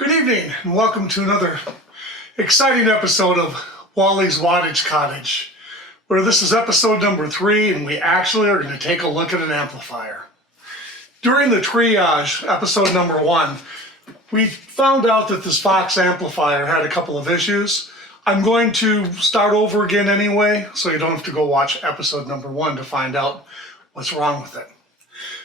Good evening and welcome to another exciting episode of Wally's Wattage Cottage, where this is episode number 3 and we actually are going to take a look at an amplifier. During the triage, episode number 1, we found out that this Vox amplifier had a couple of issues. I'm going to start over again anyway, so you don't have to go watch episode number 1 to find out what's wrong with it.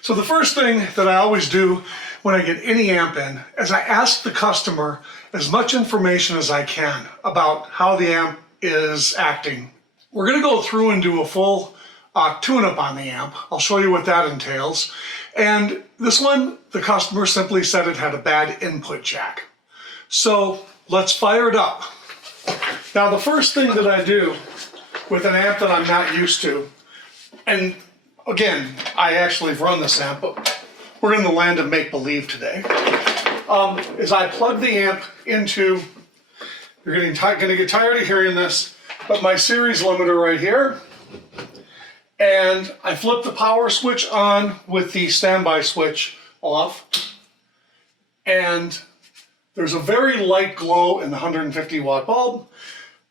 So the first thing that I always do when I get any amp in is I ask the customer as much information as I can about how the amp is acting. We're going to go through and do a full tune-up on the amp. I'll show you what that entails. And this one, the customer simply said it had a bad input jack. So let's fire it up. Now the first thing that I do with an amp that I'm not used to, and again, I actually have run this amp, but we're in the land of make-believe today, is I plug the amp into, you're going to get tired of hearing this, but my series limiter right here, and I flip the power switch on with the standby switch off, and there's a very light glow in the 150 watt bulb,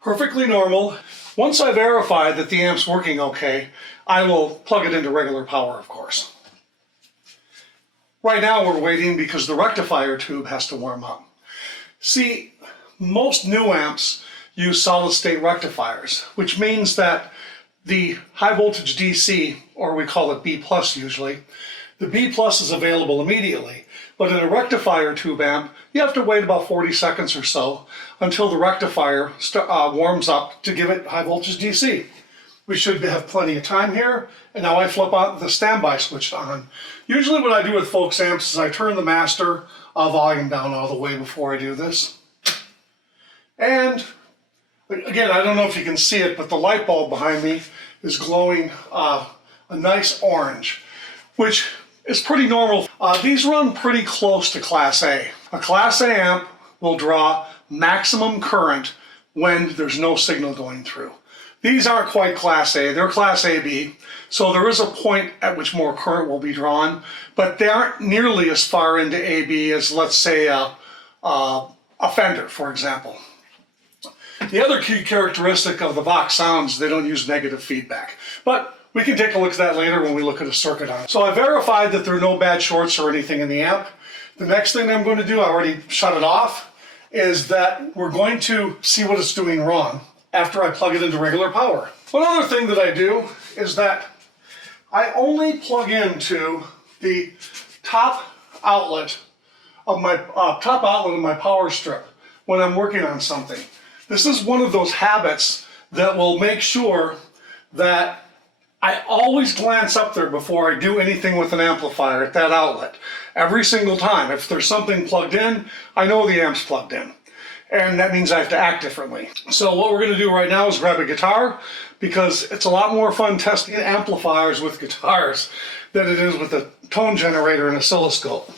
perfectly normal. Once I verify that the amp's working okay, I will plug it into regular power, of course. Right now we're waiting because the rectifier tube has to warm up. See, most new amps use solid state rectifiers, which means that the high voltage DC, or we call it B plus usually, the B plus is available immediately. But in a rectifier tube amp, you have to wait about 40 seconds or so until the rectifier warms up to give it high voltage DC. We should have plenty of time here, and now I flip out the standby switch on. Usually what I do with folks amps is I turn the master volume down all the way before I do this. And again, I don't know if you can see it, but the light bulb behind me is glowing a nice orange, which is pretty normal. These run pretty close to Class A. A Class A amp will draw maximum current when there's no signal going through. These aren't quite Class A, they're Class AB, so there is a point at which more current will be drawn, but they aren't nearly as far into AB as, let's say, a Fender, for example. The other key characteristic of the Vox sounds, they don't use negative feedback, but we can take a look at that later when we look at a circuit on it. So I verified that there are no bad shorts or anything in the amp. The next thing I'm going to do, I already shut it off, is that we're going to see what it's doing wrong after I plug it into regular power. One other thing that I do is that I only plug into the top outlet of my power strip when I'm working on something. This is one of those habits that will make sure that I always glance up there before I do anything with an amplifier at that outlet. Every single time. If there's something plugged in, I know the amp's plugged in. And that means I have to act differently. So what we're going to do right now is grab a guitar, because it's a lot more fun testing amplifiers with guitars than it is with a tone generator and oscilloscope.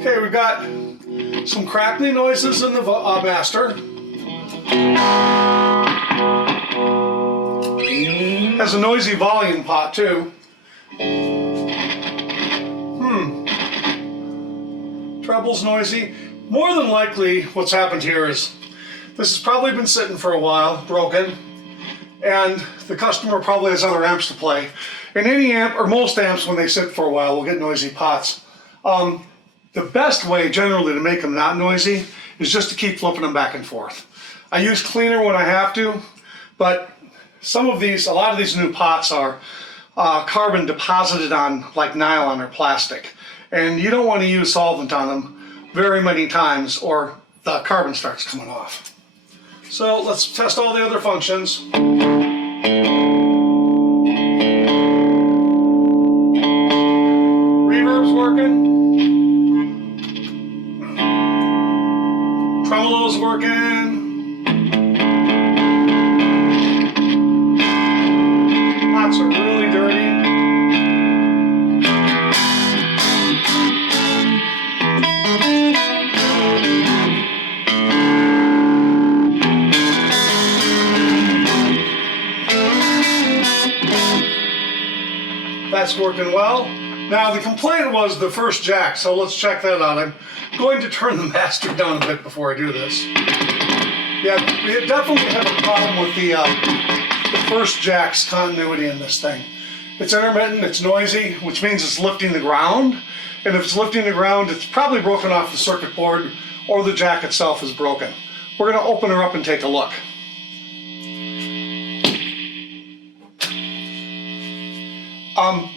Okay, we've got some crackly noises in the master. Has a noisy volume pot too. Treble's noisy. More than likely what's happened here is this has probably been sitting for a while, broken, and the customer probably has other amps to play. And any amp, or most amps when they sit for a while, will get noisy pots. The best way generally to make them not noisy is just to keep flipping them back and forth. I use cleaner when I have to, but a lot of these new pots are carbon deposited on like nylon or plastic. And you don't want to use solvent on them very many times or the carbon starts coming off. So let's test all the other functions. Reverb's working. Tremolo's working. Pots are really dirty. That's working well. Now the complaint was the first jack, so let's check that out. I'm going to turn the master down a bit before I do this. Yeah, we definitely have a problem with the first jack's continuity in this thing. It's intermittent, it's noisy, which means it's lifting the ground. And if it's lifting the ground, it's probably broken off the circuit board or the jack itself is broken. We're going to open her up and take a look.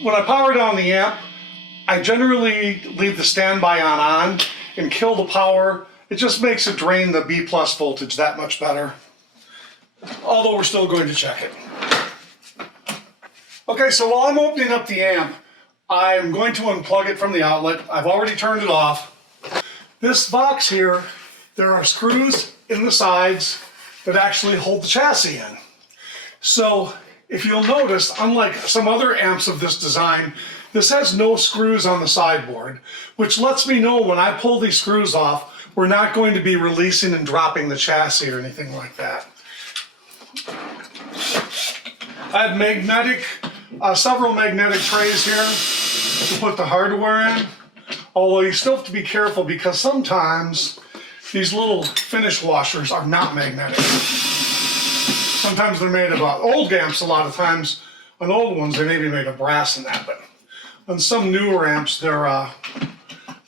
When I power down the amp, I generally leave the standby on and kill the power. It just makes it drain the B+ voltage that much better. Although we're still going to check it. Okay, so while I'm opening up the amp, I'm going to unplug it from the outlet. I've already turned it off. This box here, there are screws in the sides that actually hold the chassis in. So if you'll notice, unlike some other amps of this design, this has no screws on the sideboard, which lets me know when I pull these screws off, we're not going to be releasing and dropping the chassis or anything like that. I have several magnetic trays here to put the hardware in, although you still have to be careful because sometimes these little finish washers are not magnetic. Sometimes they're made of old amps. A lot of times on old ones they may be made of brass and that, but on some newer amps they're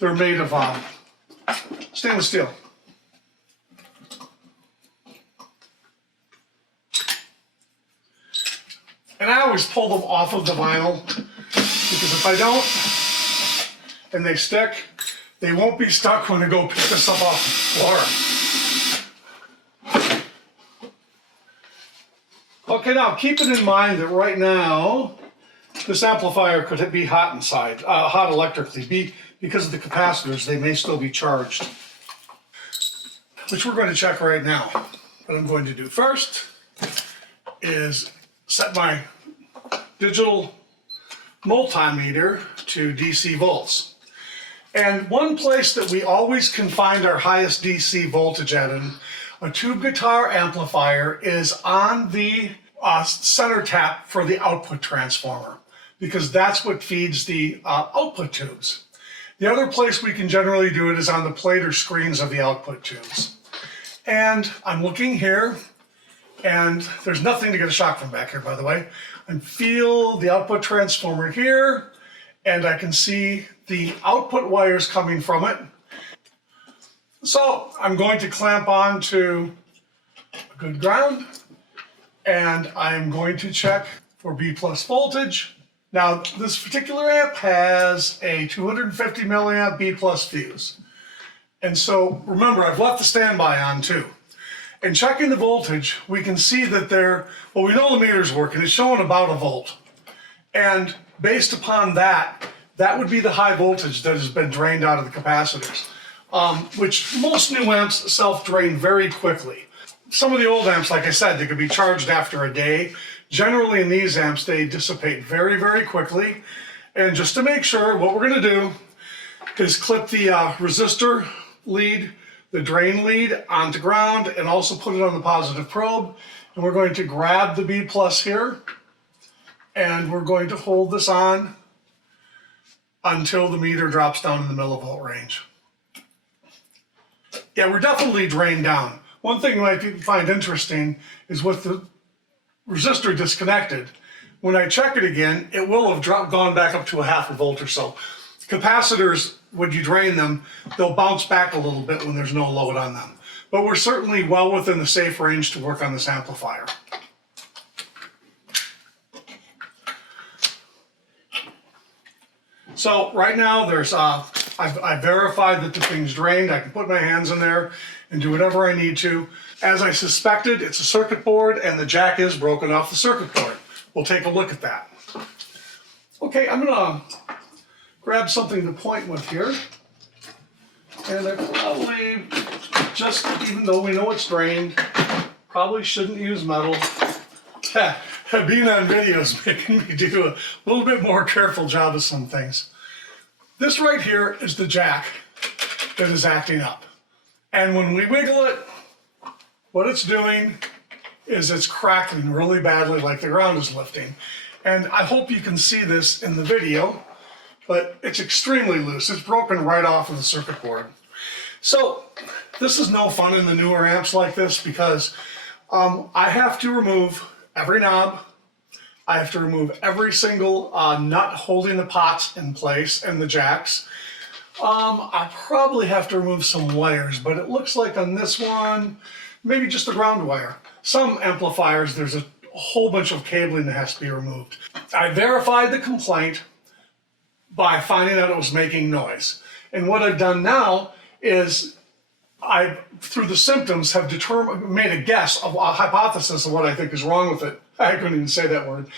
made of stainless steel. And I always pull them off of the vinyl because if I don't and they stick, they won't be stuck when I go pick this up off the floor. Okay, now keep it in mind that right now this amplifier could be hot inside, hot electrically. Because of the capacitors, they may still be charged, which we're going to check right now. What I'm going to do first is set my digital multimeter to DC volts. And one place that we always can find our highest DC voltage at in a tube guitar amplifier is on the center tap for the output transformer, because that's what feeds the output tubes. The other place we can generally do it is on the plate or screens of the output tubes. And I'm looking here, and there's nothing to get a shock from back here, by the way. I feel the output transformer here, and I can see the output wires coming from it. So I'm going to clamp on to a good ground, and I'm going to check for B+ voltage. Now, this particular amp has a 250 milliamp B+ fuse. And so, remember, I've left the standby on too. And checking the voltage, we can see that well, we know the meter's working. It's showing about a volt. And based upon that, that would be the high voltage that has been drained out of the capacitors, which most new amps self-drain very quickly. Some of the old amps, like I said, they could be charged after a day. Generally in these amps, they dissipate very, very quickly. And just to make sure, what we're going to do is clip the resistor lead, the drain lead onto ground, and also put it on the positive probe. And we're going to grab the B+ here, and we're going to hold this on until the meter drops down in the millivolt range. Yeah, we're definitely drained down. One thing you might find interesting is with the resistor disconnected, when I check it again, it will have gone back up to a half a volt or so. Capacitors, when you drain them, they'll bounce back a little bit when there's no load on them. But we're certainly well within the safe range to work on this amplifier. So right now, I've verified that the thing's drained. I can put my hands in there and do whatever I need to. As I suspected, it's a circuit board and the jack is broken off the circuit board. We'll take a look at that. Okay, I'm gonna grab something to point with here. And I probably, just even though we know it's drained, probably shouldn't use metal. Being on video is making me do a little bit more careful job of some things. This right here is the jack that is acting up. And when we wiggle it, what it's doing is it's crackling really badly like the ground is lifting. And I hope you can see this in the video. but it's extremely loose. It's broken right off of the circuit board. So this is no fun in the newer amps like this because I have to remove every knob. I have to remove every single nut holding the pots in place and the jacks. I probably have to remove some wires, but it looks like on this one, maybe just the ground wire. Some amplifiers, there's a whole bunch of cabling that has to be removed. I verified the complaint by finding out it was making noise. And what I've done now is I, through the symptoms, have made a guess of a hypothesis of what I think is wrong with it. I couldn't even say that word.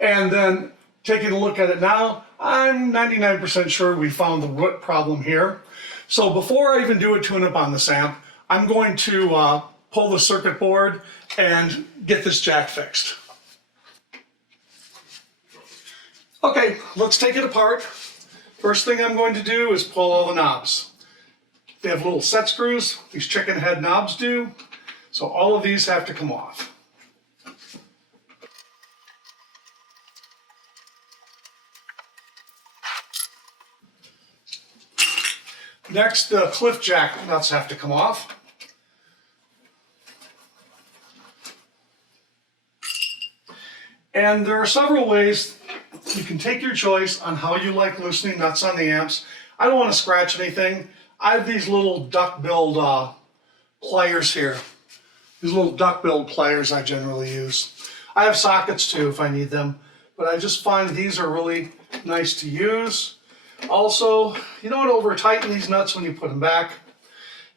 And then taking a look at it now, I'm 99% sure we found the root problem here. So before I even do a tune-up on this amp, I'm going to pull the circuit board and get this jack fixed. Okay, let's take it apart. First thing I'm going to do is pull all the knobs. They have little set screws, these chicken head knobs do, so all of these have to come off. Next, the cliff jack nuts have to come off. And there are several ways you can take your choice on how you like loosening nuts on the amps. I don't want to scratch anything. I have these little duck-billed pliers here. These little duck-billed pliers I generally use. I have sockets too if I need them, but I just find these are really nice to use. Also, you don't want to over-tighten these nuts when you put them back.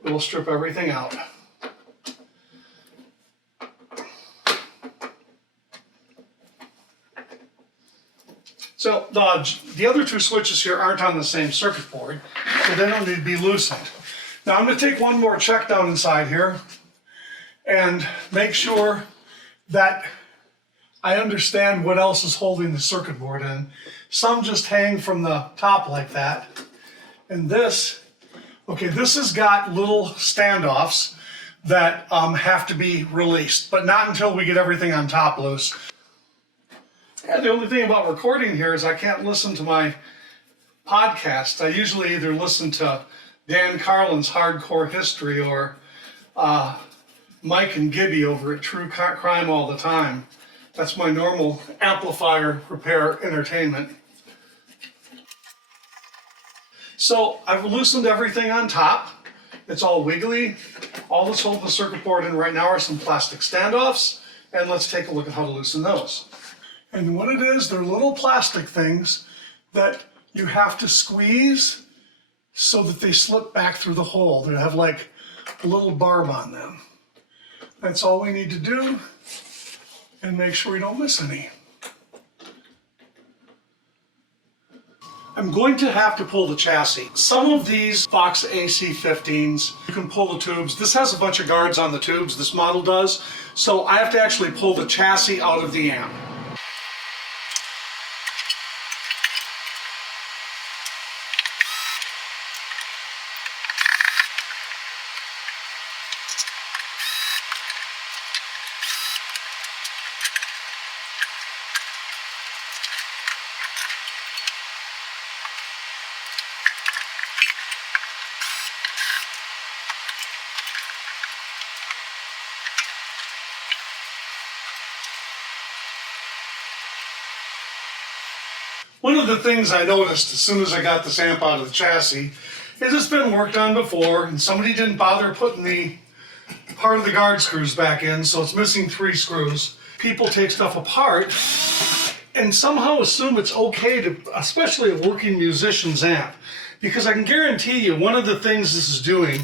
It will strip everything out. So the other two switches here aren't on the same circuit board, so they don't need to be loosened. Now I'm going to take one more check down inside here and make sure that I understand what else is holding the circuit board in. Some just hang from the top like that. And this, okay, this has got little standoffs that have to be released, but not until we get everything on top loose. And the only thing about recording here is I can't listen to my podcast. I usually either listen to Dan Carlin's Hardcore History or Mike and Gibby over at True Crime All the Time. That's my normal amplifier repair entertainment. So I've loosened everything on top. It's all wiggly. All that's holding the circuit board in right now are some plastic standoffs, and let's take a look at how to loosen those. And what it is, they're little plastic things that you have to squeeze so that they slip back through the hole. They have like a little barb on them. That's all we need to do, and make sure we don't miss any. I'm going to have to pull the chassis. Some of these Vox AC15s, you can pull the tubes. This has a bunch of guards on the tubes, this model does, so I have to actually pull the chassis out of the amp. One of the things I noticed as soon as I got this amp out of the chassis is it's been worked on before and somebody didn't bother putting the part of the guard screws back in, so it's missing 3 screws. People take stuff apart and somehow assume it's okay to, especially a working musician's amp, because I can guarantee you one of the things this is doing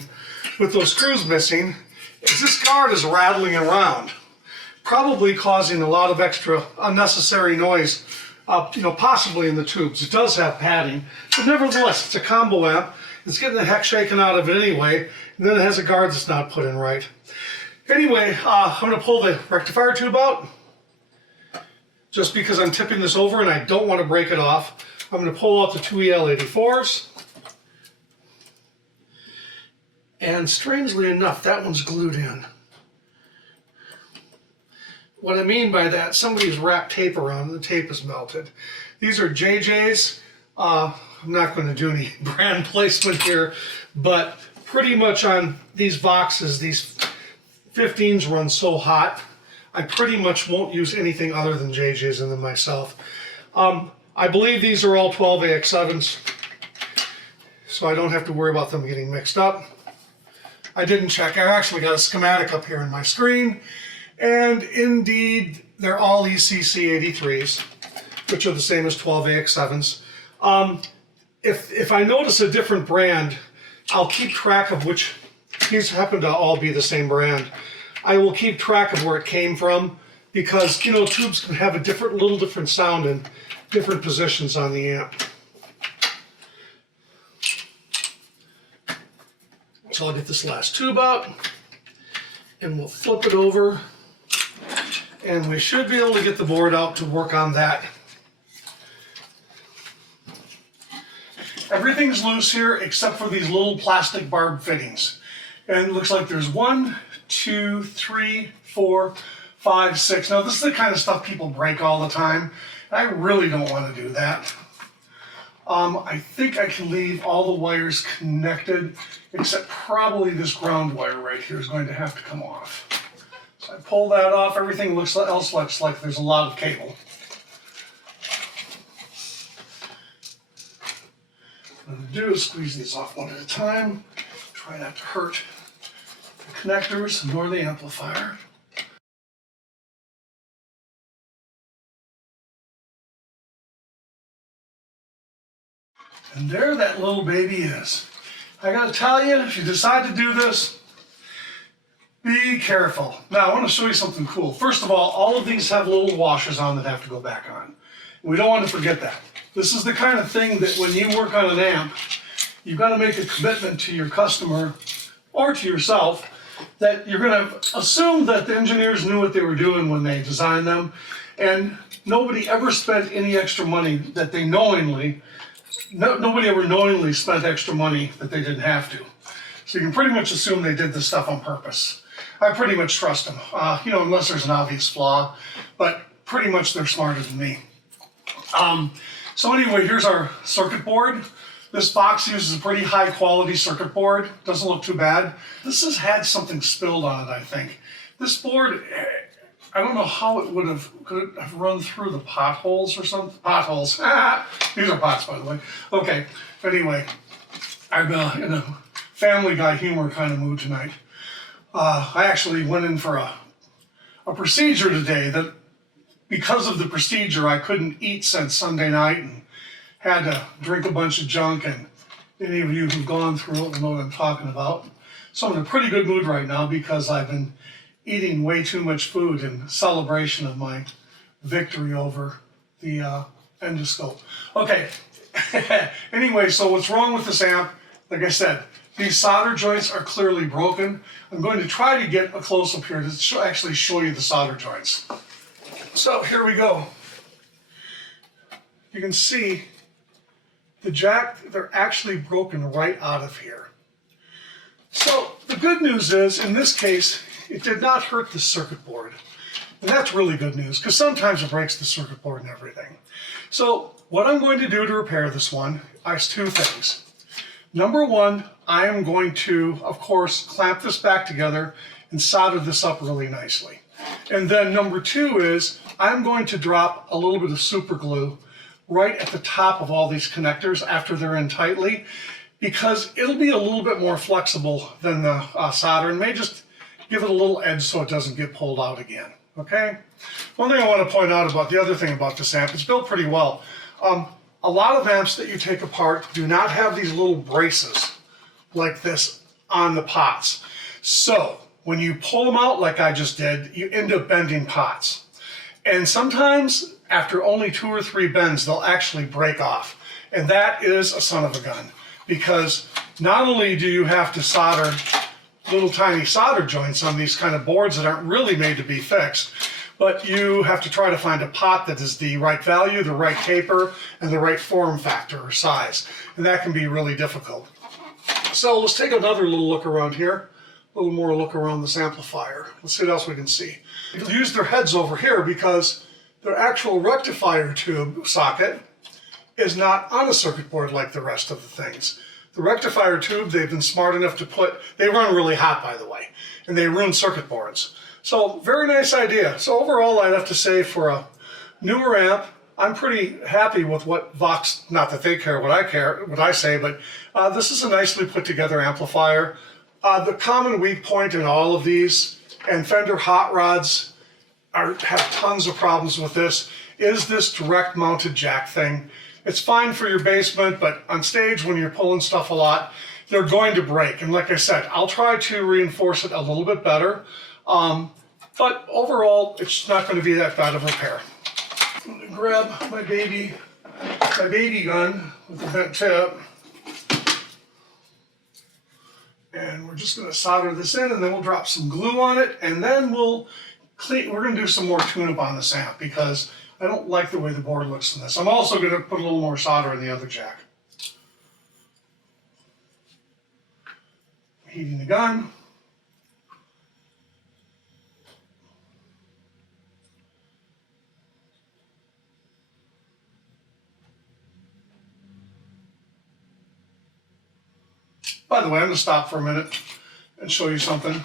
with those screws missing is this guard is rattling around, probably causing a lot of extra unnecessary noise. Possibly in the tubes. It does have padding, but nevertheless, it's a combo amp. It's getting the heck shaken out of it anyway, and then it has a guard that's not put in right. Anyway, I'm going to pull the rectifier tube out, just because I'm tipping this over and I don't want to break it off. I'm going to pull out the 2 EL84s, and strangely enough, that one's glued in. What I mean by that, somebody's wrapped tape around and the tape is melted. These are JJ's I'm not going to do any brand placement here, but pretty much on these Voxes, these 15s run so hot, I pretty much won't use anything other than JJs in them myself. I believe these are all 12AX7s, so I don't have to worry about them getting mixed up. I didn't check. I actually got a schematic up here in my screen, and indeed, they're all ECC83s, which are the same as 12AX7s. If I notice a different brand, I'll keep track of which. These happen to all be the same brand. I will keep track of where it came from, because, you know, tubes can have a little different sound in different positions on the amp. So I'll get this last tube out, and we'll flip it over, and we should be able to get the board out to work on that. Everything's loose here except for these little plastic barb fittings. And it looks like there's 1, 2, 3, 4, 5, 6. Now this is the kind of stuff people break all the time. I really don't want to do that. I think I can leave all the wires connected, except probably this ground wire right here is going to have to come off. So I pull that off. Everything else looks like there's a lot of cable. What I'm going to do is squeeze these off one at a time. Try not to hurt the connectors nor the amplifier. And there that little baby is. I gotta tell you, if you decide to do this, be careful. Now I want to show you something cool. First of all of these have little washers on that have to go back on. We don't want to forget that. This is the kind of thing that when you work on an amp, you've got to make a commitment to your customer or to yourself that you're going to assume that the engineers knew what they were doing when they designed them, and nobody ever spent any extra money that they knowingly, nobody ever knowingly spent extra money that they didn't have to. So you can pretty much assume they did this stuff on purpose. I pretty much trust them, you know, unless there's an obvious flaw, but pretty much they're smarter than me. So anyway, here's our circuit board. This box uses a pretty high quality circuit board. Doesn't look too bad. This has had something spilled on it, I think. This board, I don't know how it could have run through the potholes or something. Potholes. These are pots, by the way. Okay, anyway, I'm in a Family Guy humor kind of mood tonight. I actually went in for a procedure today that, because of the procedure, I couldn't eat since Sunday night and had to drink a bunch of junk, and any of you who've gone through it will know what I'm talking about. So I'm in a pretty good mood right now because I've been eating way too much food in celebration of my victory over the endoscope. Okay, anyway, so what's wrong with this amp? Like I said, these solder joints are clearly broken. I'm going to try to get a close-up here to actually show you the solder joints. So here we go. You can see the jack, they're actually broken right out of here. So the good news is, in this case, it did not hurt the circuit board. And that's really good news, because sometimes it breaks the circuit board and everything. So what I'm going to do to repair this one is two things. Number one, I am going to, of course, clamp this back together and solder this up really nicely. And then number two is, I'm going to drop a little bit of super glue right at the top of all these connectors after they're in tightly, because it'll be a little bit more flexible than the solder and may just give it a little edge so it doesn't get pulled out again, okay? One thing I want to point out about the other thing about this amp, it's built pretty well. A lot of amps that you take apart do not have these little braces like this on the pots. So when you pull them out like I just did, you end up bending pots. And sometimes after only 2 or 3 bends, they'll actually break off. And that is a son of a gun, because not only do you have to solder little tiny solder joints on these kind of boards that aren't really made to be fixed, but you have to try to find a pot that is the right value, the right taper, and the right form factor or size. And that can be really difficult. So let's take another little look around here. A little more look around this amplifier. Let's see what else we can see. They'll use their heads over here because their actual rectifier tube socket is not on a circuit board like the rest of the things. The rectifier tube, they've been smart enough to put, they run really hot, by the way, and they ruin circuit boards. So very nice idea. So overall, I'd have to say for a newer amp, I'm pretty happy with what Vox, not that they care what I say, but this is a nicely put together amplifier. The common weak point in all of these, and Fender hot rods have tons of problems with this, is this direct mounted jack thing. It's fine for your basement, but on stage when you're pulling stuff a lot, they're going to break. And like I said, I'll try to reinforce it a little bit better, but overall, it's not going to be that bad of repair. I'm going to grab my baby gun with the bent tip, and we're just going to solder this in, and then we'll drop some glue on it, and then we're going to do some more tune-up on this amp because I don't like the way the board looks in this. I'm also going to put a little more solder in the other jack. Heating the gun. By the way, I'm going to stop for a minute and show you something.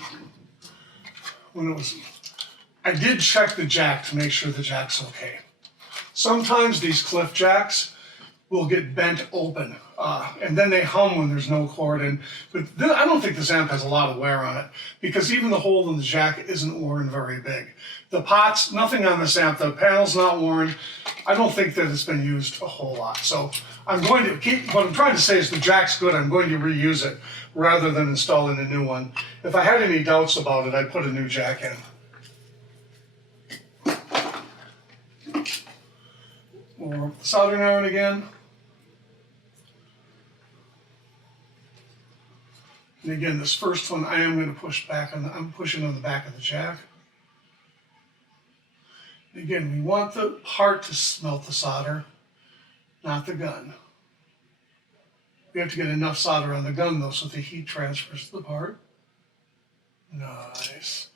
I did check the jack to make sure the jack's okay. Sometimes these cliff jacks will get bent open, and then they hum when there's no cord in. But I don't think this amp has a lot of wear on it, because even the hole in the jack isn't worn very big. The pots, nothing on this amp. The panel's not worn. I don't think that it's been used a whole lot. So I'm going to what I'm trying to say is the jack's good. I'm going to reuse it rather than installing a new one. If I had any doubts about it, I'd put a new jack in. Or soldering iron again. And again, this first one I am going to push back on. I'm pushing on the back of the jack. And again, we want the part to smelt the solder, not the gun. We have to get enough solder on the gun though, so the heat transfers to the part. Nice.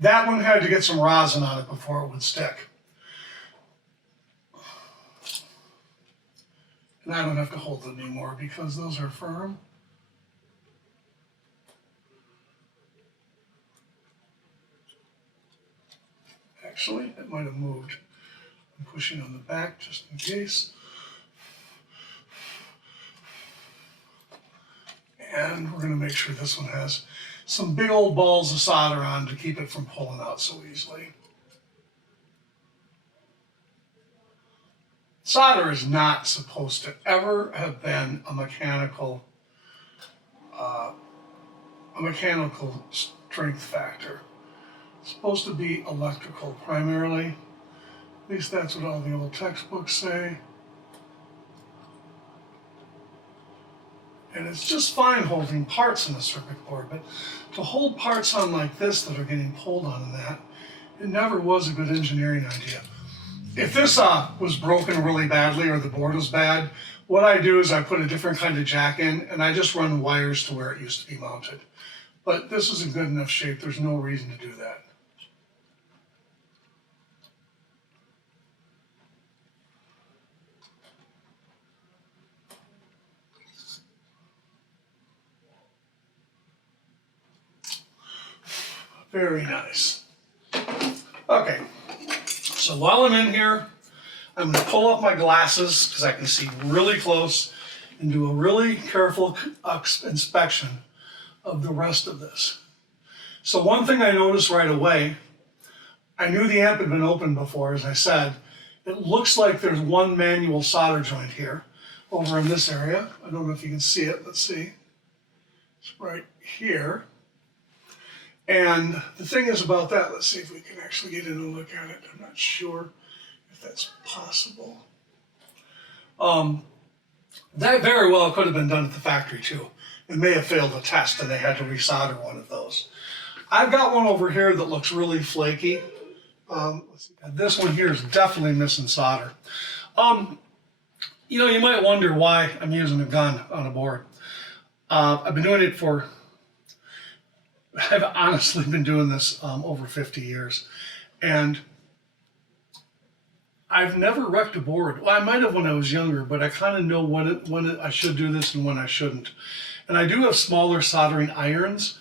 That one had to get some rosin on it before it would stick. And I don't have to hold them anymore because those are firm. Actually, it might have moved. I'm pushing on the back just in case. And we're going to make sure this one has some big old balls of solder on to keep it from pulling out so easily. Solder is not supposed to ever have been a mechanical strength factor. It's supposed to be electrical primarily. At least that's what all the old textbooks say. And it's just fine holding parts in the circuit board, but to hold parts on like this that are getting pulled on in that, it never was a good engineering idea. If this was broken really badly or the board was bad, what I do is I put a different kind of jack in and I just run wires to where it used to be mounted. But this is in good enough shape, there's no reason to do that. Very nice. Okay, so while I'm in here, I'm going to pull up my glasses because I can see really close and do a really careful inspection of the rest of this. So one thing I noticed right away, I knew the amp had been opened before, as I said. It looks like there's one manual solder joint here over in this area. I don't know if you can see it. Let's see. It's right here. And the thing is about that, let's see if we can actually get in and look at it. I'm not sure if that's possible. That very well could have been done at the factory too. It may have failed a test and they had to resolder one of those. I've got one over here that looks really flaky. Let's see. This one here is definitely missing solder. You know, you might wonder why I'm using a gun on a board. I've been doing it I've honestly been doing this over 50 years. And I've never wrecked a board. Well, I might have when I was younger, but I kind of know when I should do this and when I shouldn't. And I do have smaller soldering irons,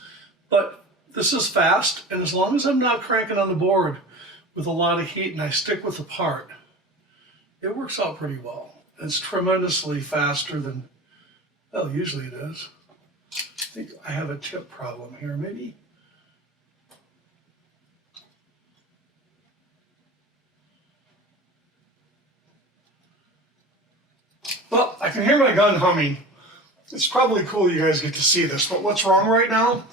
but this is fast. And as long as I'm not cranking on the board with a lot of heat and I stick with the part, it works out pretty well. It's tremendously faster than, well, usually it is. I think I have a tip problem here, maybe. Well, I can hear my gun humming. It's probably cool you guys get to see this, but what's wrong right now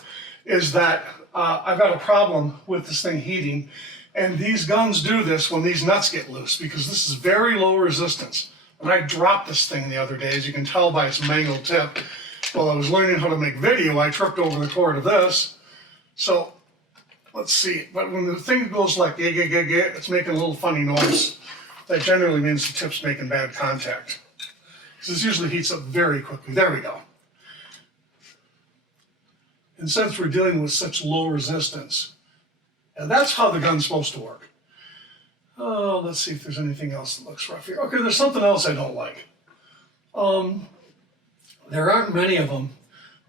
is that I've got a problem with this thing heating, and these guns do this when these nuts get loose because this is very low resistance. And I dropped this thing the other day, as you can tell by its mangled tip. While I was learning how to make video, I tripped over the cord of this. So, let's see. But when the thing goes like yeah, it's making a little funny noise. That generally means the tip's making bad contact. Because this usually heats up very quickly. There we go. And since we're dealing with such low resistance, and that's how the gun's supposed to work. Oh, let's see if there's anything else that looks rough here. Okay, there's something else I don't like. There aren't many of them,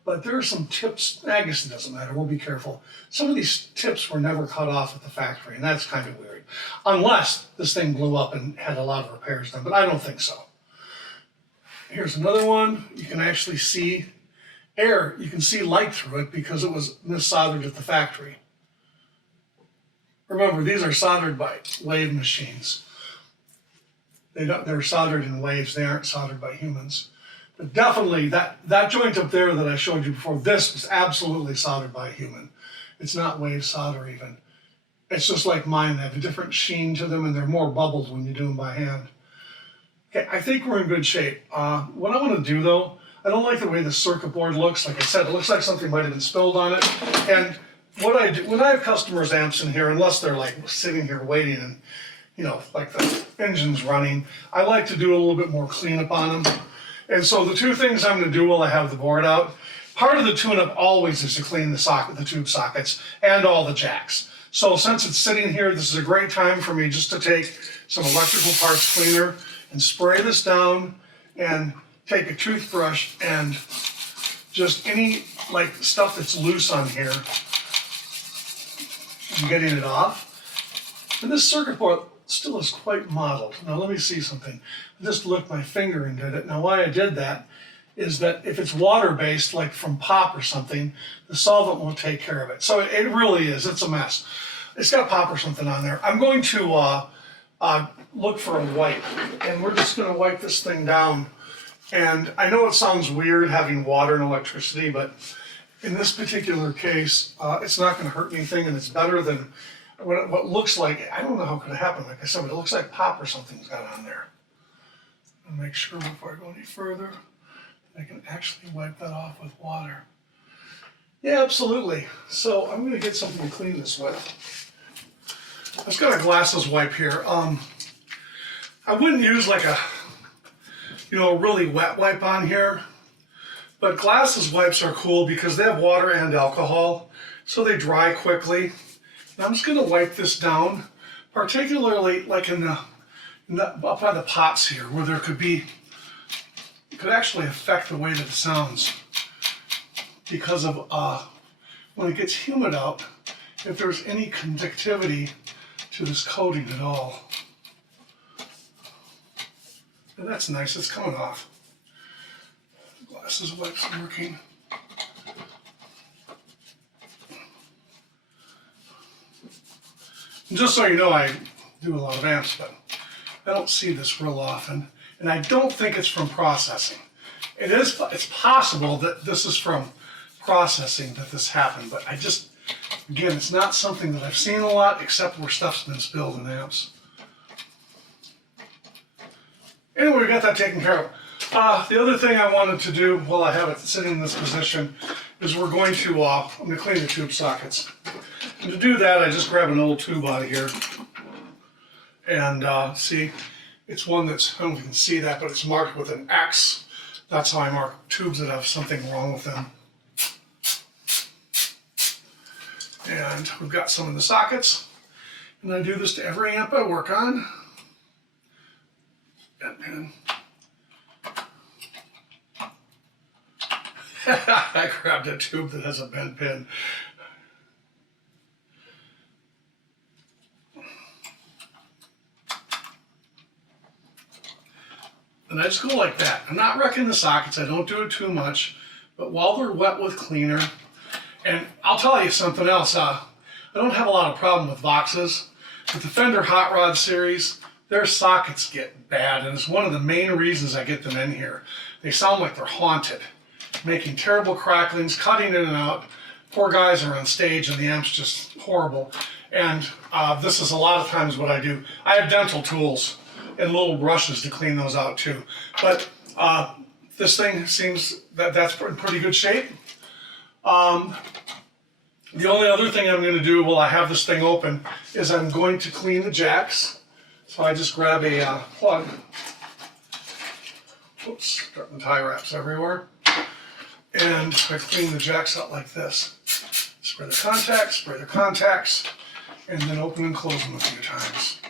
but there are some tips. I guess it doesn't matter. We'll be careful. Some of these tips were never cut off at the factory, and that's kind of weird. Unless this thing blew up and had a lot of repairs done, but I don't think so. Here's another one. You can actually see air. You can see light through it because it was mis-soldered at the factory. Remember, these are soldered by wave machines. They're soldered in waves. They aren't soldered by humans. But definitely, that joint up there that I showed you before, this was absolutely soldered by a human. It's not wave solder even. It's just like mine. They have a different sheen to them, and they're more bubbled when you do them by hand. Okay, I think we're in good shape. What I want to do, though, I don't like the way the circuit board looks. Like I said, it looks like something might have been spilled on it. And what I do, when I have customers' amps in here, unless they're like sitting here waiting and, you know, like the engine's running, I like to do a little bit more cleanup on them. And so the two things I'm going to do while I have the board out, part of the tune-up always is to clean the tube sockets and all the jacks. So since it's sitting here, this is a great time for me just to take some electrical parts cleaner and spray this down and take a toothbrush and just any like stuff that's loose on here, I'm getting it off. And this circuit board still is quite mottled. Now let me see something. I just looked my finger and did it. Now why I did that is that if it's water-based, like from pop or something, the solvent won't take care of it. So it really is, it's a mess. It's got pop or something on there. I'm going to look for a wipe, and we're just gonna wipe this thing down. And I know it sounds weird having water and electricity, but in this particular case, it's not gonna hurt anything, and it's better than what looks like, I don't know how it could happen, like I said, but it looks like pop or something's got on there. I'll make sure before I go any further, I can actually wipe that off with water. Yeah, absolutely. So I'm gonna get something to clean this with. I've just got a glasses wipe here. I wouldn't use like a, really wet wipe on here, but glasses wipes are cool because they have water and alcohol, so they dry quickly. And I'm just gonna wipe this down, particularly like up by the pots here, where there could be, it could actually affect the way that it sounds because of when it gets humid out, if there's any conductivity to this coating at all. And that's nice, it's coming off. The glasses wipes are working. And just so you know, I do a lot of amps, but I don't see this real often. And I don't think it's from processing. It's possible that this is from processing that this happened, but again, it's not something that I've seen a lot, except where stuff's been spilled in amps. Anyway, we got that taken care of. The other thing I wanted to do while I have it sitting in this position is we're going to, I'm going to clean the tube sockets. And to do that, I just grab an old tube out of here. And see, it's one that's, I don't know if you can see that, but it's marked with an X. That's how I mark tubes that have something wrong with them. And we've got some in the sockets. And I do this to every amp I work on. Bent pin. I grabbed a tube that has a bent pin. And I just go like that. I'm not wrecking the sockets. I don't do it too much. But while they're wet with cleaner, and I'll tell you something else. I don't have a lot of problem with Voxes. With the Fender Hot Rod series, their sockets get bad, and it's one of the main reasons I get them in here. They sound like they're haunted, making terrible cracklings, cutting in and out. Poor guys are on stage, and the amp's just horrible. And this is a lot of times what I do. I have dental tools and little brushes to clean those out too. But this thing seems that's in pretty good shape. The only other thing I'm going to do while I have this thing open is I'm going to clean the jacks. So I just grab a plug. Oops, starting tie wraps everywhere. And I clean the jacks out like this. Spray the contacts, and then open and close them a few times.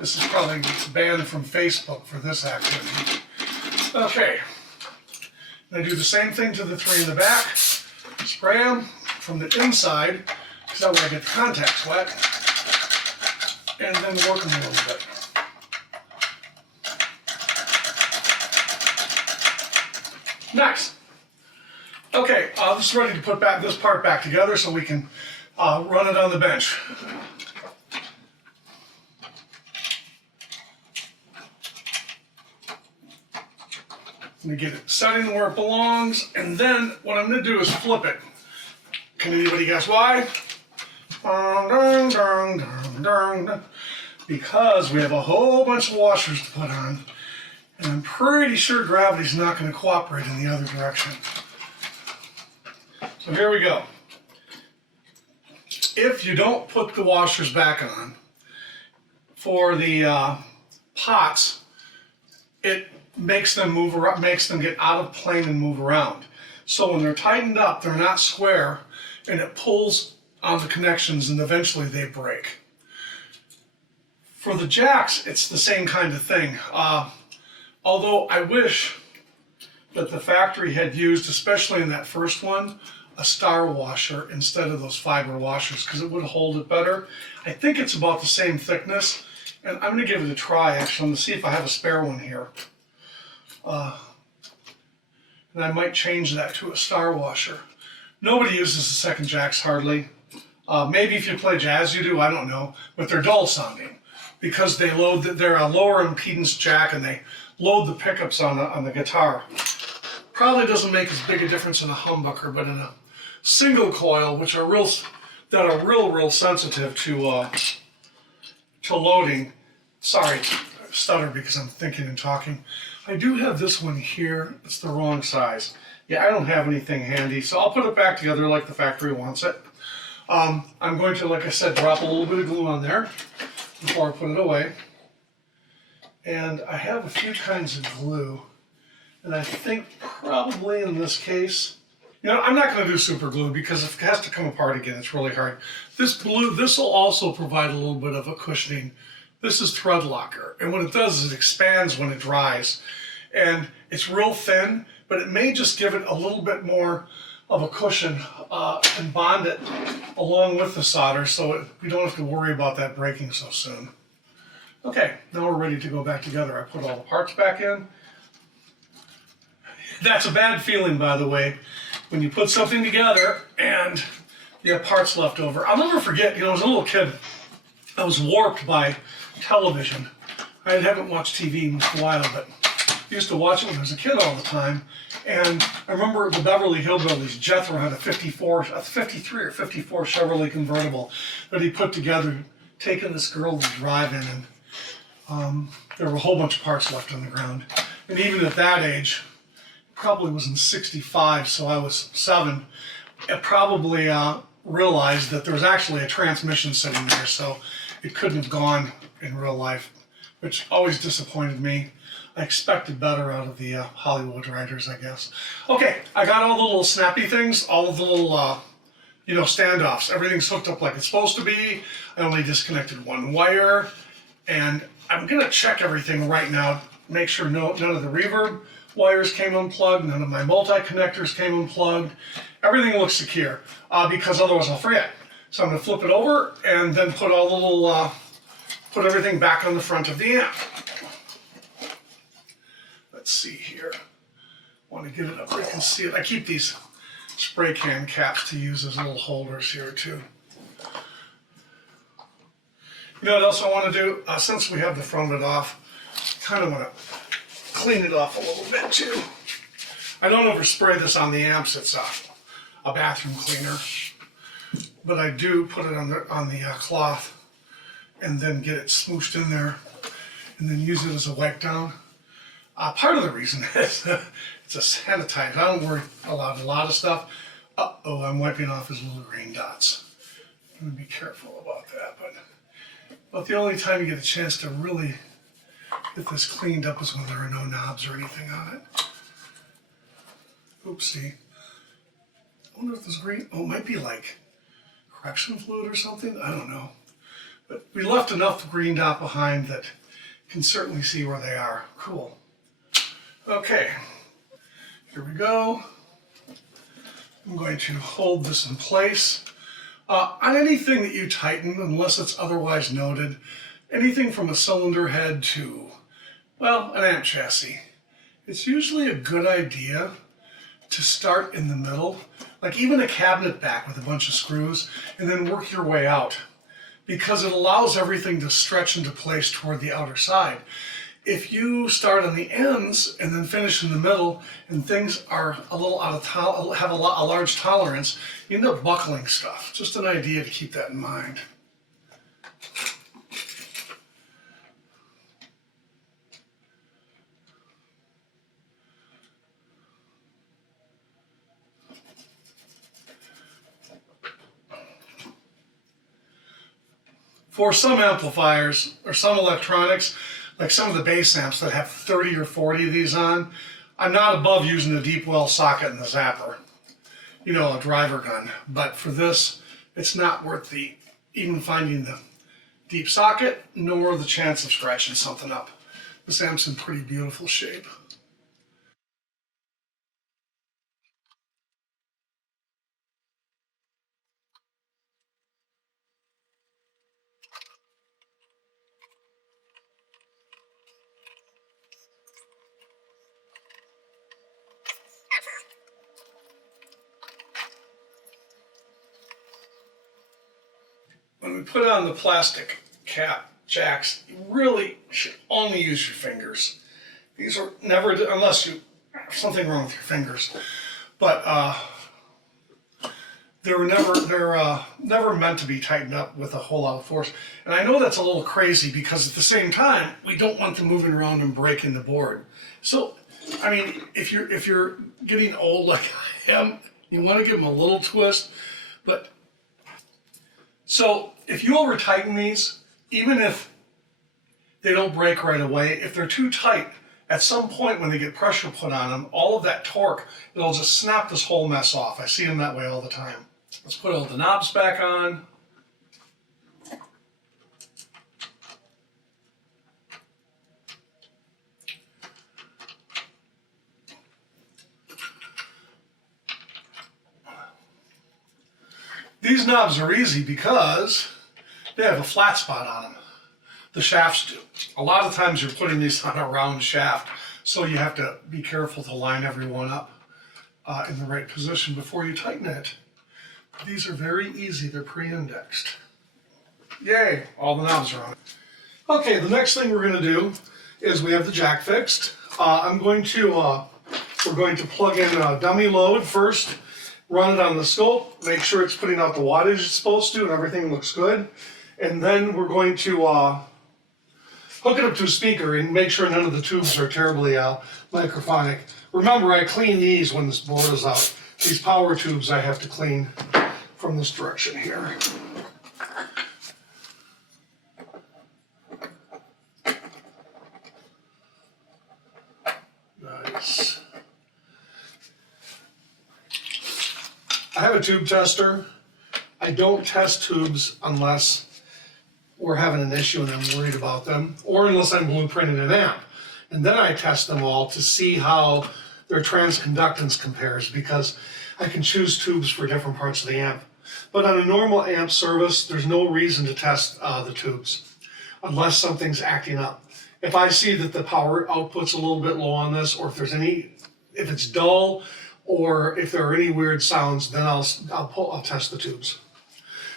This is probably banned from Facebook for this activity. Okay, and I do the same thing to the three in the back. Spray them from the inside, because that way I get the contacts wet, and then work them a little bit. Next. Okay, this is ready to put this part back together so we can run it on the bench. I'm going to get it setting where it belongs, and then what I'm going to do is flip it. Can anybody guess why? Because we have a whole bunch of washers to put on, and I'm pretty sure gravity's not going to cooperate in the other direction. So here we go. If you don't put the washers back on for the pots, it makes them move around, makes them get out of plane and move around. So when they're tightened up, they're not square, and it pulls on the connections, and eventually they break. For the jacks, it's the same kind of thing. Although I wish that the factory had used, especially in that first one, a star washer instead of those fiber washers, because it would hold it better. I think it's about the same thickness, and I'm going to give it a try. Actually, I'm going to see if I have a spare one here. And I might change that to a star washer. Nobody uses the second jacks hardly. Maybe if you play jazz you do, I don't know, but they're dull sounding because they load, they're a lower impedance jack and they load the pickups on the guitar. Probably doesn't make as big a difference in a humbucker, but in a single coil, which are real sensitive to loading. Sorry, I stutter because I'm thinking and talking. I do have this one here. It's the wrong size. Yeah, I don't have anything handy, so I'll put it back together like the factory wants it. I'm going to, like I said, drop a little bit of glue on there before I put it away. And I have a few kinds of glue. And I think probably in this case, you know, I'm not going to do super glue because if it has to come apart again, it's really hard. This glue, this will also provide a little bit of a cushioning. This is thread locker, and what it does is it expands when it dries. And it's real thin, but it may just give it a little bit more of a cushion and bond it along with the solder so we don't have to worry about that breaking so soon. Okay, now we're ready to go back together. I put all the parts back in. That's a bad feeling, by the way, when you put something together and you have parts left over. I'll never forget, you know, as a little kid, I was warped by television. I haven't watched TV in a while, but I used to watch it when I was a kid all the time. And I remember the Beverly Hillbillies, Jethro had a 53 or 54 Chevrolet convertible that he put together, taking this girl to drive in, and there were a whole bunch of parts left on the ground. And even at that age, probably was in '65, so I was 7. it probably realized that there was actually a transmission sitting there, so it couldn't have gone in real life, which always disappointed me. I expected better out of the Hollywood writers, I guess. Okay, I got all the little snappy things, all of the little, you know, standoffs. Everything's hooked up like it's supposed to be. I only disconnected one wire, and I'm gonna check everything right now, make sure none of the reverb wires came unplugged, none of my multi-connectors came unplugged. Everything looks secure, because otherwise I'll forget. So I'm gonna flip it over and then put all the little, put everything back on the front of the amp. Let's see here. Want to get it up where you can see it. I keep these spray can caps to use as little holders here too. You know what else I want to do? Since we have the front of it off, kind of want to clean it off a little bit too. I don't overspray this on the amps. It's a bathroom cleaner, but I do put it on the cloth and then get it smooshed in there and then use it as a wipe down. Part of the reason is it's a sanitizer. I don't worry about a lot of stuff. Uh-oh, I'm wiping off his little green dots. I'm gonna be careful about that, but the only time you get a chance to really get this cleaned up is when there are no knobs or anything on it. Oopsie. I wonder if this green, oh, it might be like correction fluid or something. I don't know. But we left enough green dot behind that you can certainly see where they are. Cool. Okay, here we go. I'm going to hold this in place. On anything that you tighten, unless it's otherwise noted, anything from a cylinder head to, well, an amp chassis, it's usually a good idea to start in the middle, like even a cabinet back with a bunch of screws, and then work your way out, because it allows everything to stretch into place toward the outer side. If you start on the ends and then finish in the middle, and things are a little out of have a large tolerance, you end up buckling stuff. Just an idea to keep that in mind. For some amplifiers or some electronics, like some of the bass amps that have 30 or 40 of these on, I'm not above using a deep well socket in the zapper, you know, a driver gun. But for this, it's not worth even finding the deep socket, nor the chance of scratching something up. This amp's in pretty beautiful shape. When we put on the plastic cap jacks, you really should only use your fingers. These are never, unless you have something wrong with your fingers, but they're never meant to be tightened up with a whole lot of force. And I know that's a little crazy because at the same time, we don't want them moving around and breaking the board. So, I mean, if you're getting old like I am, you want to give them a little twist, but so if you over tighten these, even if they don't break right away, if they're too tight, at some point when they get pressure put on them, all of that torque, it'll just snap this whole mess off. I see them that way all the time. Let's put all the knobs back on. These knobs are easy because they have a flat spot on them. The shafts do. A lot of times you're putting these on a round shaft, so you have to be careful to line everyone up in the right position before you tighten it. These are very easy. They're pre-indexed. Yay, all the knobs are on. Okay, the next thing we're going to do is we have the jack fixed. we're going to plug in a dummy load first. Run it on the scope, make sure it's putting out the wattage it's supposed to and everything looks good. And then we're going to hook it up to a speaker and make sure none of the tubes are terribly microphonic. Remember, I clean these when this board is out. these power tubes I have to clean from this direction here. Nice. I have a tube tester. I don't test tubes unless we're having an issue and I'm worried about them, or unless I'm blueprinting an amp. And then I test them all to see how their transconductance compares, because I can choose tubes for different parts of the amp. But on a normal amp service, there's no reason to test the tubes unless something's acting up. If I see that the power output's a little bit low on this, or if it's dull, or if there are any weird sounds, then I'll test the tubes.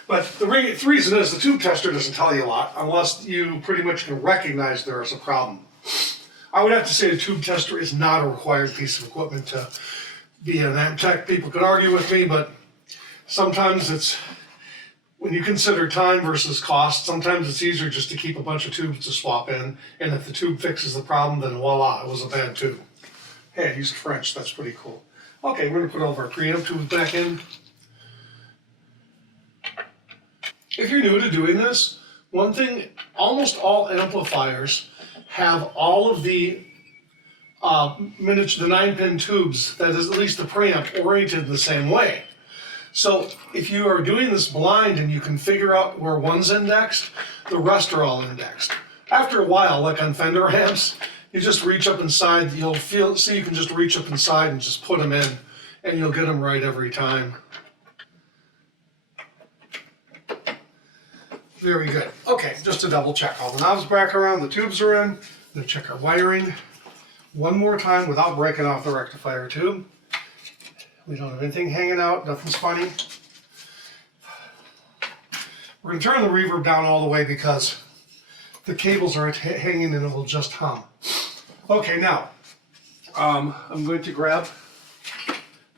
But the reason is the tube tester doesn't tell you a lot unless you pretty much can recognize there is a problem. I would have to say the tube tester is not a required piece of equipment to be an amp tech. People could argue with me, but sometimes it's, when you consider time versus cost, sometimes it's easier just to keep a bunch of tubes to swap in, and if the tube fixes the problem, then voila, it was a bad tube. Hey, I used French, that's pretty cool. Okay, we're gonna put all of our preamp tubes back in. If you're new to doing this, one thing, almost all amplifiers have all of the the 9-pin tubes, that is at least the preamp, oriented the same way. So if you are doing this blind and you can figure out where one's indexed, the rest are all indexed. After a while, like on Fender amps, you just reach up inside, you can just reach up inside and just put them in, and you'll get them right every time. Very good. Okay, just to double check, all the knobs back around, the tubes are in. I'm going to check our wiring one more time without breaking off the rectifier tube. We don't have anything hanging out, nothing's funny. We're going to turn the reverb down all the way because the cables are hanging and it will just hum. Okay, now I'm going to grab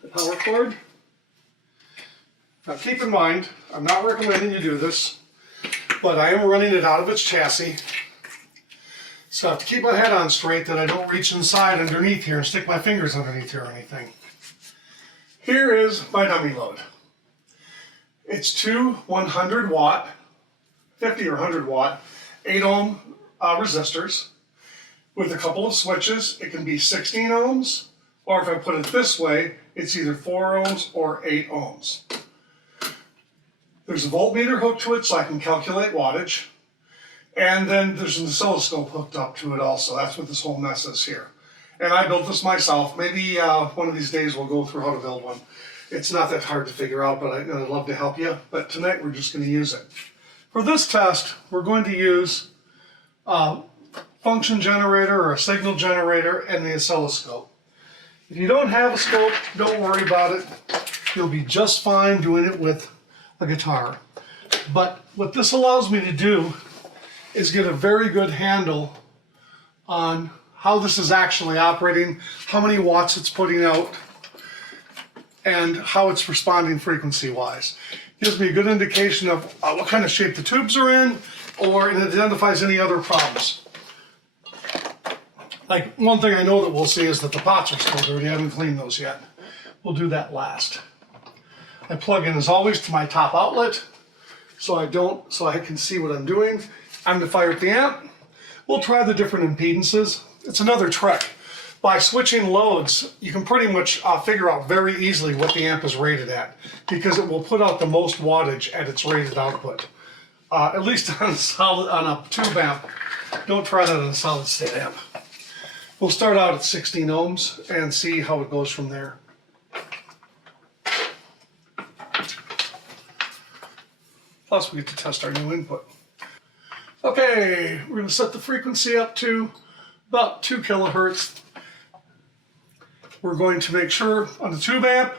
the power cord. Now keep in mind, I'm not recommending you do this, but I am running it out of its chassis. So I have to keep my head on straight that I don't reach inside underneath here and stick my fingers underneath here or anything. Here is my dummy load. It's two 100 watt, 50 or 100 watt, 8 ohm resistors with a couple of switches. It can be 16 ohms, or if I put it this way, it's either 4 ohms or 8 ohms. There's a voltmeter hooked to it so I can calculate wattage. And then there's an oscilloscope hooked up to it also. That's what this whole mess is here. And I built this myself. Maybe one of these days we'll go through how to build one. It's not that hard to figure out, but I'd love to help you. But tonight we're just going to use it. For this test, we're going to use a function generator or a signal generator and the oscilloscope. If you don't have a scope, don't worry about it. You'll be just fine doing it with a guitar. But what this allows me to do is get a very good handle on how this is actually operating, how many watts it's putting out, and how it's responding frequency-wise. Gives me a good indication of what kind of shape the tubes are in, or it identifies any other problems. Like, one thing I know that we'll see is that the pots are still dirty. I haven't cleaned those yet. We'll do that last. I plug in, as always, to my top outlet, so I can see what I'm doing. I'm going to fire up the amp. We'll try the different impedances. It's another trick. By switching loads, you can pretty much figure out very easily what the amp is rated at, because it will put out the most wattage at its rated output. At least on a tube amp. Don't try that on a solid state amp. We'll start out at 16 ohms and see how it goes from there. Plus we get to test our new input. Okay, we're going to set the frequency up to about 2 kilohertz. We're going to make sure on the tube amp,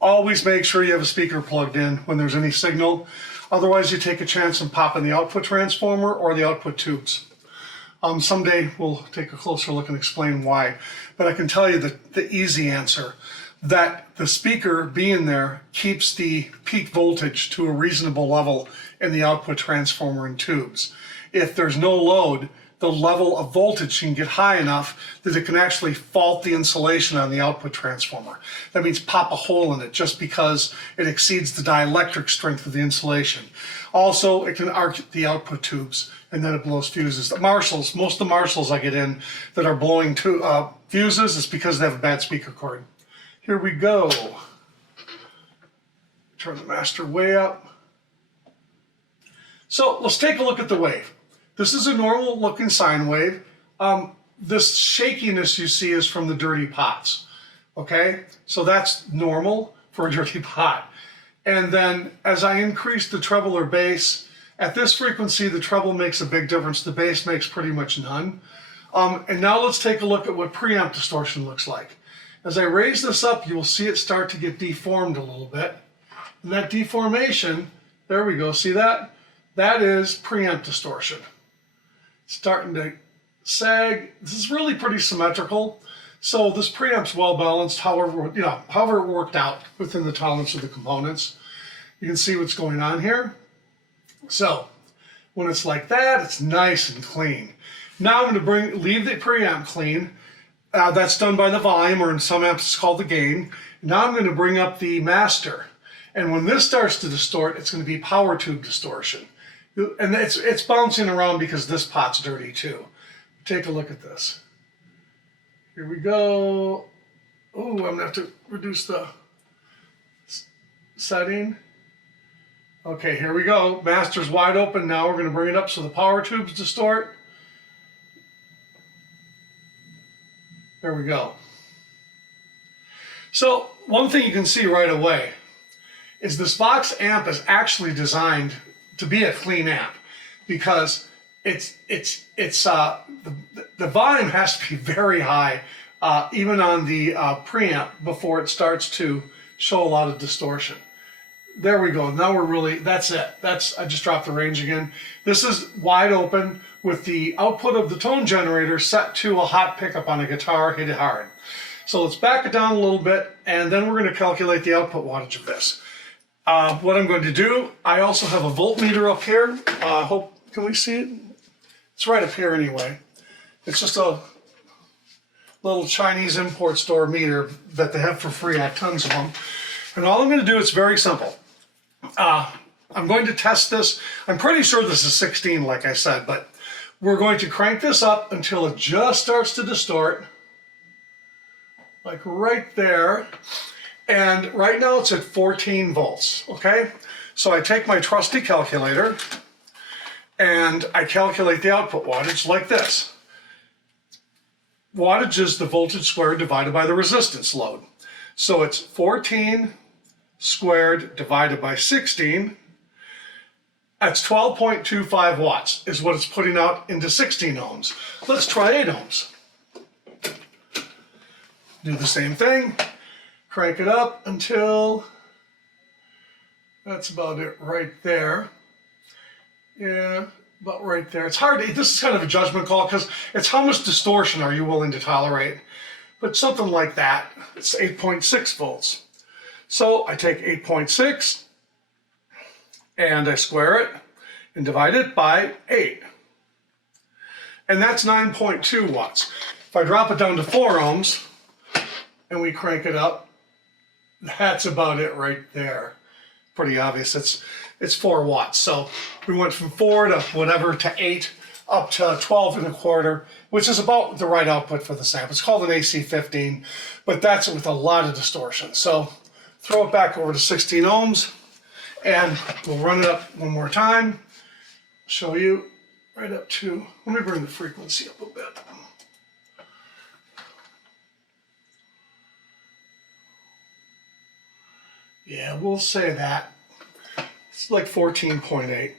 always make sure you have a speaker plugged in when there's any signal. Otherwise you take a chance of popping the output transformer or the output tubes. Someday we'll take a closer look and explain why. But I can tell you the easy answer, that the speaker being there keeps the peak voltage to a reasonable level in the output transformer and tubes. If there's no load, the level of voltage can get high enough that it can actually fault the insulation on the output transformer. That means pop a hole in it just because it exceeds the dielectric strength of the insulation. Also, it can arc the output tubes, and then it blows fuses. The Marshalls, most of the Marshalls I get in that are blowing fuses is because they have a bad speaker cord. Here we go. Turn the master way up. So let's take a look at the wave. This is a normal looking sine wave. This shakiness you see is from the dirty pots. Okay, so that's normal for a dirty pot. And then as I increase the treble or bass, at this frequency the treble makes a big difference, the bass makes pretty much none. And now let's take a look at what preamp distortion looks like. As I raise this up, you'll see it start to get deformed a little bit. And that deformation, there we go, see that? That is preamp distortion. Starting to sag. This is really pretty symmetrical. So this preamp's well balanced, however it worked out within the tolerance of the components. You can see what's going on here. So when it's like that, it's nice and clean. Now I'm going to leave the preamp clean. That's done by the volume, or in some amps it's called the gain. Now I'm going to bring up the master. And when this starts to distort, it's going to be power tube distortion. And it's bouncing around because this pot's dirty too. Take a look at this. Here we go. Oh, I'm going to have to reduce the setting. Okay, here we go. Master's wide open. Now we're going to bring it up so the power tubes distort. There we go. So one thing you can see right away is this Vox amp is actually designed to be a clean amp, because the volume has to be very high, even on the preamp, before it starts to show a lot of distortion. There we go. Now we're really, that's it. I just dropped the range again. This is wide open with the output of the tone generator set to a hot pickup on a guitar, hit it hard. So let's back it down a little bit, and then we're going to calculate the output wattage of this. What I'm going to do, I also have a voltmeter up here. Can we see it? It's right up here anyway. It's just a little Chinese import store meter that they have for free. I have tons of them. And all I'm going to do, it's very simple. I'm going to test this. I'm pretty sure this is 16, like I said, but we're going to crank this up until it just starts to distort, like right there. And right now it's at 14 volts, okay? So I take my trusty calculator and I calculate the output wattage like this. Wattage is the voltage squared divided by the resistance load. So it's 14 squared divided by 16. That's 12.25 watts is what it's putting out into 16 ohms. Let's try 8 ohms. Do the same thing. Crank it up until that's about it right there. Yeah, about right there. It's hard. This is kind of a judgment call because it's how much distortion are you willing to tolerate. But something like that, it's 8.6 volts. So I take 8.6 and I square it and divide it by 8. And that's 9.2 watts. If I drop it down to 4 ohms and we crank it up, that's about it right there. Pretty obvious. It's 4 watts. So we went from 4 to whatever to 8 up to 12 1/4, which is about the right output for this amp. It's called an AC15, but that's with a lot of distortion. So throw it back over to 16 ohms and we'll run it up one more time. Show you right up to, let me bring the frequency up a bit. Yeah, we'll say that. It's like 14.8.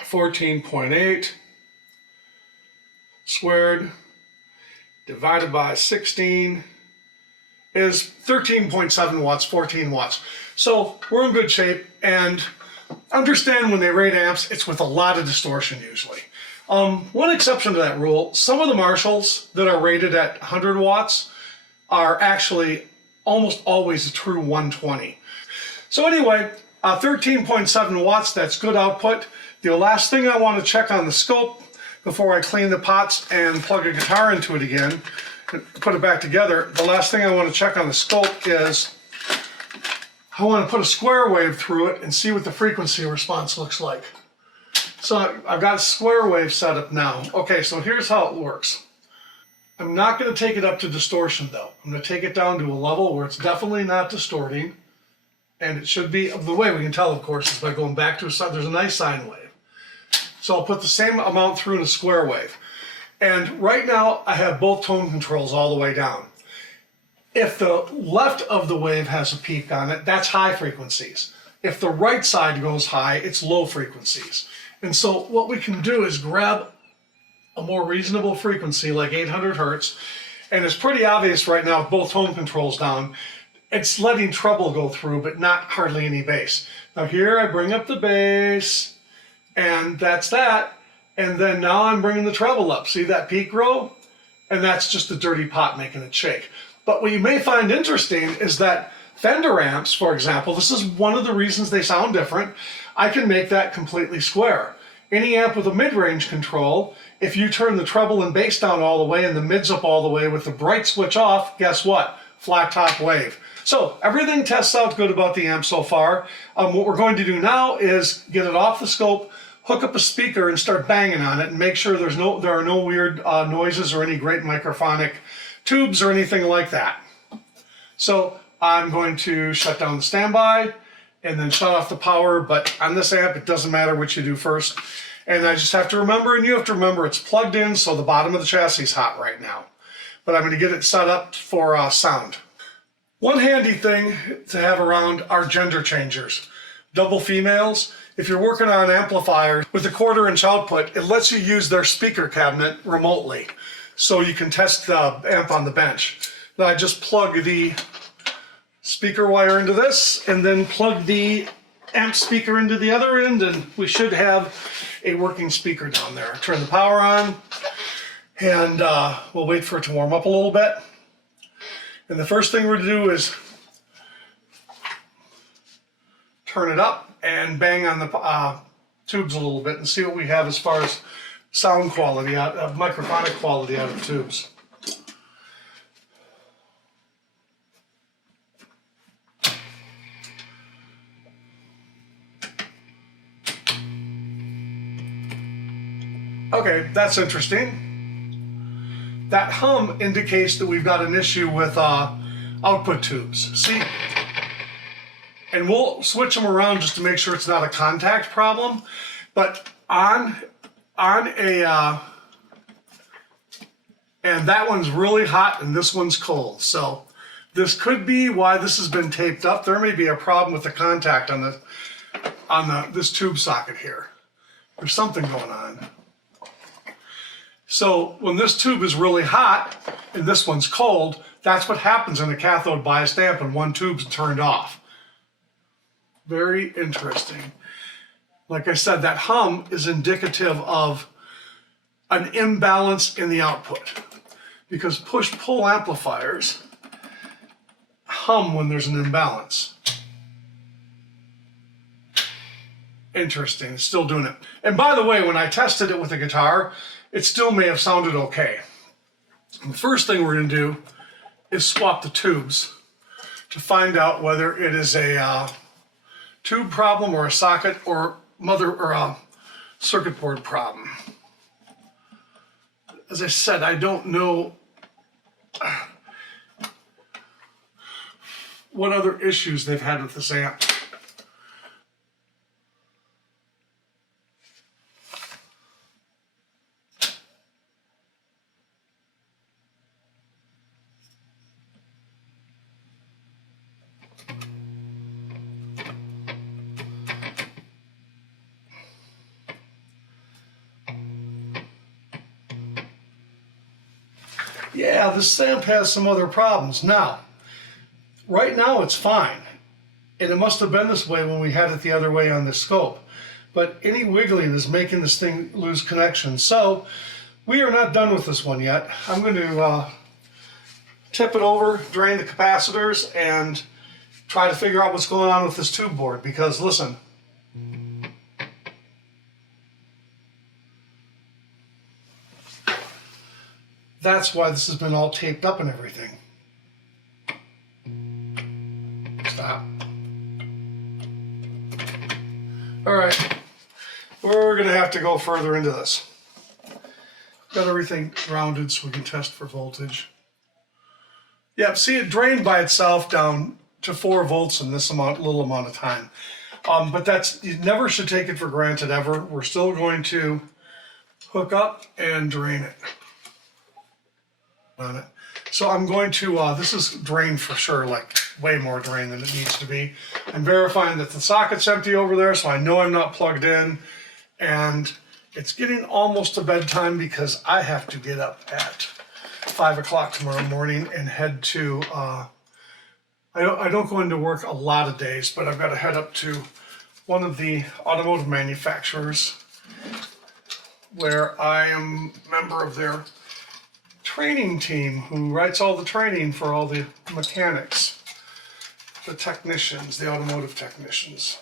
14.8 squared divided by 16 is 13.7 watts, 14 watts. So we're in good shape, and understand when they rate amps, it's with a lot of distortion usually. One exception to that rule, some of the Marshalls that are rated at 100 watts are actually almost always a true 120. So anyway, 13.7 watts, that's good output. The last thing I want to check on the scope, before I clean the pots and plug a guitar into it again and put it back together, the last thing I want to check on the scope is I want to put a square wave through it and see what the frequency response looks like. So I've got a square wave set up now. Okay, so here's how it works. I'm not going to take it up to distortion though. I'm going to take it down to a level where it's definitely not distorting. And it should be, the way we can tell of course is by going back to there's a nice sine wave. So I'll put the same amount through in a square wave. And right now I have both tone controls all the way down. If the left of the wave has a peak on it, that's high frequencies. If the right side goes high, it's low frequencies. And so what we can do is grab a more reasonable frequency like 800 hertz. And it's pretty obvious right now with both tone controls down, it's letting treble go through, but not hardly any bass. Now here I bring up the bass, and that's that. And then now I'm bringing the treble up. See that peak row? And that's just the dirty pot making it shake. But what you may find interesting is that Fender amps, for example, this is one of the reasons they sound different. I can make that completely square. Any amp with a mid-range control, if you turn the treble and bass down all the way and the mids up all the way with the bright switch off, guess what? Flat top wave. So everything tests out good about the amp so far. What we're going to do now is get it off the scope, hook up a speaker and start banging on it and make sure there are no weird noises or any great microphonic tubes or anything like that. So I'm going to shut down the standby and then shut off the power, but on this amp it doesn't matter what you do first. And I just have to remember, and you have to remember, it's plugged in, so the bottom of the chassis is hot right now. But I'm going to get it set up for sound. One handy thing to have around are gender changers. Double females. If you're working on an amplifier with a 1/4-inch output, it lets you use their speaker cabinet remotely. So you can test the amp on the bench. Now I just plug the speaker wire into this and then plug the amp speaker into the other end, and we should have a working speaker down there. Turn the power on and we'll wait for it to warm up a little bit. And the first thing we're going to do is turn it up and bang on the tubes a little bit and see what we have as far as sound quality, microphonic quality out of tubes. Okay, that's interesting. That hum indicates that we've got an issue with output tubes. See? And we'll switch them around just to make sure it's not a contact problem. But on a, and that one's really hot and this one's cold. So this could be why this has been taped up. There may be a problem with the contact on this tube socket here. There's something going on. So when this tube is really hot and this one's cold, that's what happens in a cathode biased amp when one tube's turned off. Very interesting. Like I said, that hum is indicative of an imbalance in the output, because push-pull amplifiers hum when there's an imbalance. Interesting, it's still doing it. And by the way, when I tested it with a guitar, it still may have sounded okay. And the first thing we're going to do is swap the tubes to find out whether it is a tube problem or a socket or a circuit board problem. As I said, I don't know what other issues they've had with this amp. Yeah, this amp has some other problems. Now, right now it's fine. And it must have been this way when we had it the other way on the scope. But any wiggling is making this thing lose connection. So, we are not done with this one yet. I'm going to tip it over, drain the capacitors, and try to figure out what's going on with this tube board. Because, listen. That's why this has been all taped up and everything. Stop. All right, we're gonna have to go further into this. Got everything grounded so we can test for voltage. Yep, see it drained by itself down to 4 volts in this little amount of time. But you never should take it for granted ever. We're still going to hook up and drain it on it. So I'm going to, this is drained for sure, like way more drained than it needs to be. I'm verifying that the socket's empty over there, so I know I'm not plugged in. And it's getting almost to bedtime because I have to get up at 5 o'clock tomorrow morning and head to, I don't go into work a lot of days, but I've got to head up to one of the automotive manufacturers where I am a member of their training team who writes all the training for all the mechanics, the technicians, the automotive technicians.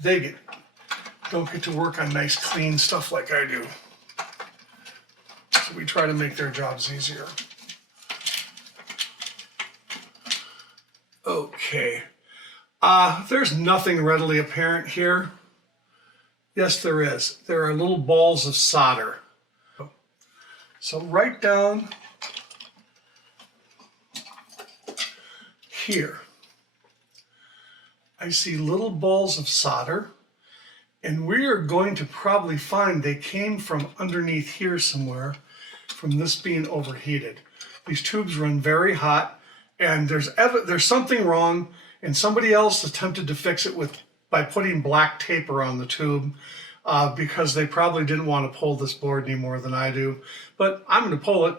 They don't get to work on nice, clean stuff like I do. So we try to make their jobs easier. Okay. There's nothing readily apparent here. Yes, there is. There are little balls of solder. So right down here, I see little balls of solder, and we are going to probably find they came from underneath here somewhere, from this being overheated. These tubes run very hot, and there's something wrong, and somebody else attempted to fix it by putting black tape around the tube. Because they probably didn't want to pull this board any more than I do. But I'm going to pull it,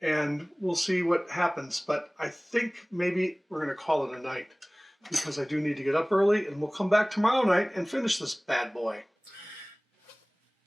and we'll see what happens. But I think maybe we're going to call it a night, because I do need to get up early, and we'll come back tomorrow night and finish this bad boy.